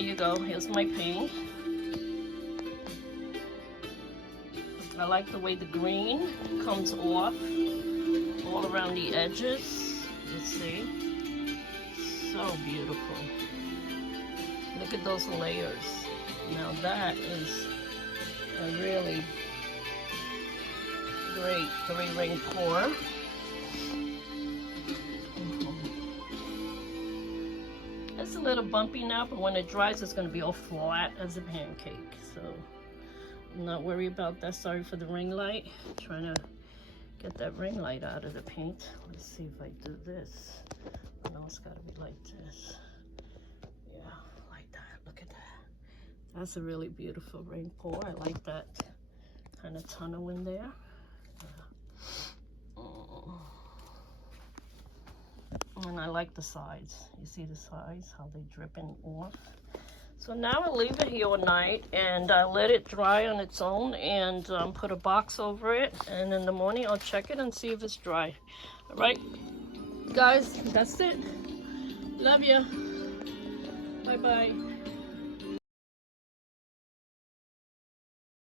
you go. Here's my paint. I like the way the green comes off all around the edges. You see? So beautiful. Look at those layers. Now that is a really great 3-ring pour. It's a little bumpy now, but when it dries, it's going to be all flat as a pancake. So I'm not worried about that. Sorry for the ring light. I'm trying to get that ring light out of the paint. Let's see if I do this. I know it's got to be like this. Yeah, like that. Look at that. That's a really beautiful ring pour. I like that kind of tunnel in there. Yeah. And I like the sides. You see the sides, how they dripping off. So now I'll leave it here all night and let it dry on its own and put a box over it. And in the morning I'll check it and see if it's dry. All right, guys, that's it. Love ya. Bye-bye.